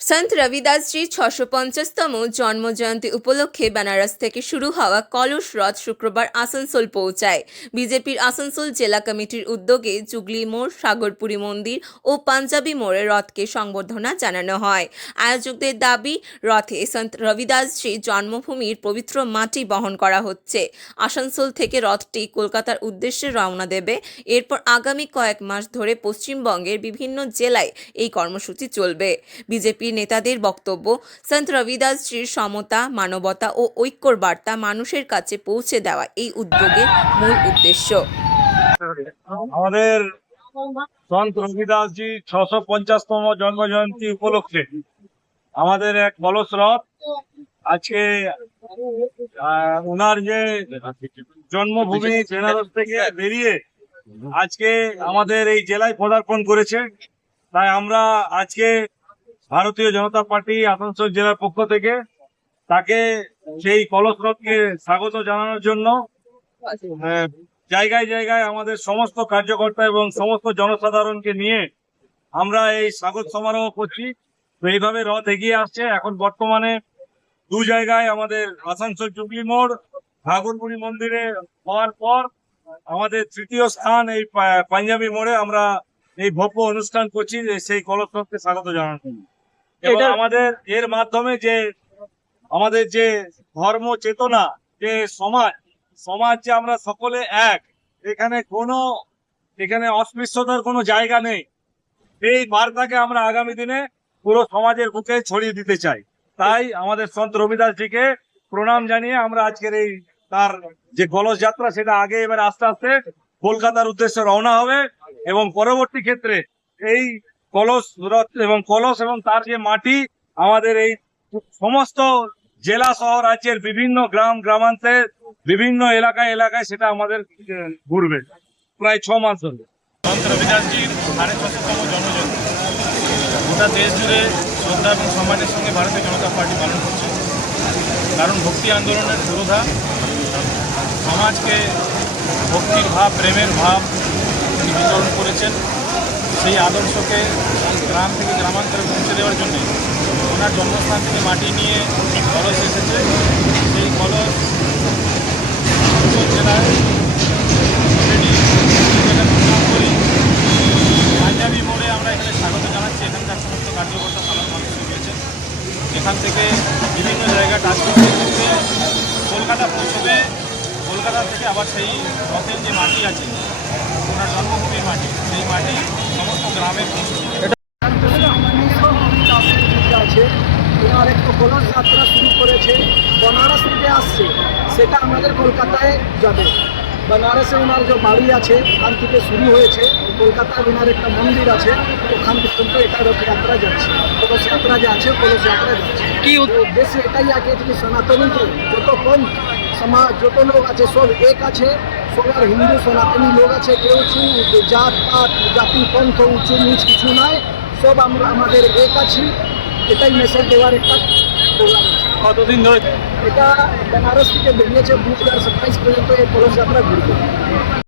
সন্ত রবিদাসজির ৬৫০তম জন্মজয়ন্তী উপলক্ষে বেনারস থেকে শুরু হওয়া কলস রথ শুক্রবার আসানসোল পৌঁছায়। বিজেপির আসানসোল জেলা কমিটির উদ্যোগে জুগলি মোড়, সাগরপুরী মন্দির ও পাঞ্জাবি মোড়ে রথকে সংবর্ধনা জানানো হয়। আয়োজকদের দাবি, রথে সন্ত রবিদাসজির জন্মভূমির পবিত্র মাটি বহন করা হচ্ছে। আসানসোল থেকে রথটি কলকাতার উদ্দেশ্যে রওনা দেবে। এরপর আগামী কয়েক মাস ধরে পশ্চিমবঙ্গের বিভিন্ন জেলায় এই কর্মসূচি চলবে। বিজেপি নেতাদের বক্তব্য, সন্ত রবিদাসজির সমতা, মানবতা ও ঐক্যর বার্তা মানুষের কাছে পৌঁছে দেওয়া এই উদ্যোগের মূল উদ্দেশ্য। আমাদের সন্ত রবিদাসজি 650তম জন্মজয়ন্তী উপলক্ষে আমাদের এক কলস রথ আজকে ওনার যে জন্মভূমি বেনারস থেকে বেরিয়ে আজকে আমাদের এই জেলায় পদার্পণ করেছে। তাই আমরা আজকে ভারতীয় জনতা পার্টি আসানসোল জেলার পক্ষ থেকে তাকে সেই কলস রথকে স্বাগত জানানোর জন্য জায়গায় জায়গায় আমাদের সমস্ত কার্যকর্তা এবং সমস্ত জনসাধারণকে নিয়ে আমরা এই স্বাগত সমারোহ করছি। তো এইভাবে রথ এগিয়ে আসছে। এখন বর্তমানে দু জায়গায় আমাদের আসানসোল জুগলি মোড়, ভাগরপুরি মন্দিরে হওয়ার পর আমাদের তৃতীয় স্থান এই পাঞ্জাবি মোড়ে আমরা এই ভব্য অনুষ্ঠান করছি সেই কলস রথকে স্বাগত জানানোর জন্য। এবং আমাদের এর মাধ্যমে যে আমাদের যে ধর্ম চেতনা, যে সমাজ যে আমরা সকলে এক, এখানে অস্পৃশ্যতার কোনো জায়গা নেই, এই বার্তাকে আমরা আগামী দিনে পুরো সমাজের বুকে ছড়িয়ে দিতে চাই। তাই আমাদের সন্ত রবিদাসজিকে প্রণাম জানিয়ে আমরা আজকের এই তার যে কলস যাত্রা সেটা আগে এবার আস্তে আস্তে কলকাতার উদ্দেশ্যে রওনা হবে এবং পরবর্তী ক্ষেত্রে এই কলস রথ এবং তার যে মাটি আমাদের এই সমস্ত জেলা শহর রাজ্যের বিভিন্ন গ্রামাঞ্চলের বিভিন্ন এলাকায় সেটা আমাদের ঘুরবে প্রায় 6 মাস ধরে। সন্ত রবিদাসজির ৬৫তম জন্মজয়ন্তী গোটা দেশ জুড়ে শ্রদ্ধা এবং সম্মানের সঙ্গে ভারতীয় জনতা পার্টি পালন করছে। কারণ ভক্তি আন্দোলনের পুরোধা, সমাজকে ভক্তির ভাব, প্রেমের ভাব তিনি বিতরণ করেছেন। সেই আদর্শকে গ্রাম থেকে গ্রামান্তরে পৌঁছে দেওয়ার জন্যে ওনার জন্মস্থান থেকে মাটি নিয়ে কলস এসেছে। সেই কলস জেলায় করি পাঞ্জাবি মোড়ে আমরা এখানে স্বাগত জানাচ্ছি। এখানকার সমস্ত কার্যকর্তা সাধারণ মানুষ রয়েছে। এখান থেকে বিভিন্ন জায়গায় কাজ করতে করতে কলকাতা পৌঁছবে। কলকাতা থেকে আবার সেই রথের যে মাটি আছে, ওনার জন্মভূমির মাটি, সেই মাটি সমস্ত গ্রামে পৌঁছবে। আছে ওনার একটু কলস যাত্রা শুরু করেছে, বেনারস থেকে আসছে, সেটা আমাদের কলকাতায় যাবে। বেনারসে ওনার যে বাড়ি আছে ওখান থেকে শুরু হয়েছে, কলকাতায় ওনার একটা মন্দির আছে, ওখান পর্যন্ত এটা রথযাত্রা যাচ্ছে। কলস যাত্রা যে আছে কলস যাত্রা যাচ্ছে। কি উদ্দেশ্য এটাই আছে যে সনাতনীকে যত কম সমাজ যত লোক আছে সব এক আছে, সবার হিন্দু সনাতনী লোক আছে, কেউ জাত পাত জাতি পন্থ উঁচু নিচ কিছু নয়, সব আমরা আমাদের এক আছি, এটাই মেসেজ দেওয়ার একটা প্রোগ্রাম আছে। কতদিন ধরে এটা বেনারস থেকে বেরিয়েছে 2027 পর্যন্ত এই কলস যাত্রা ঘুরবে।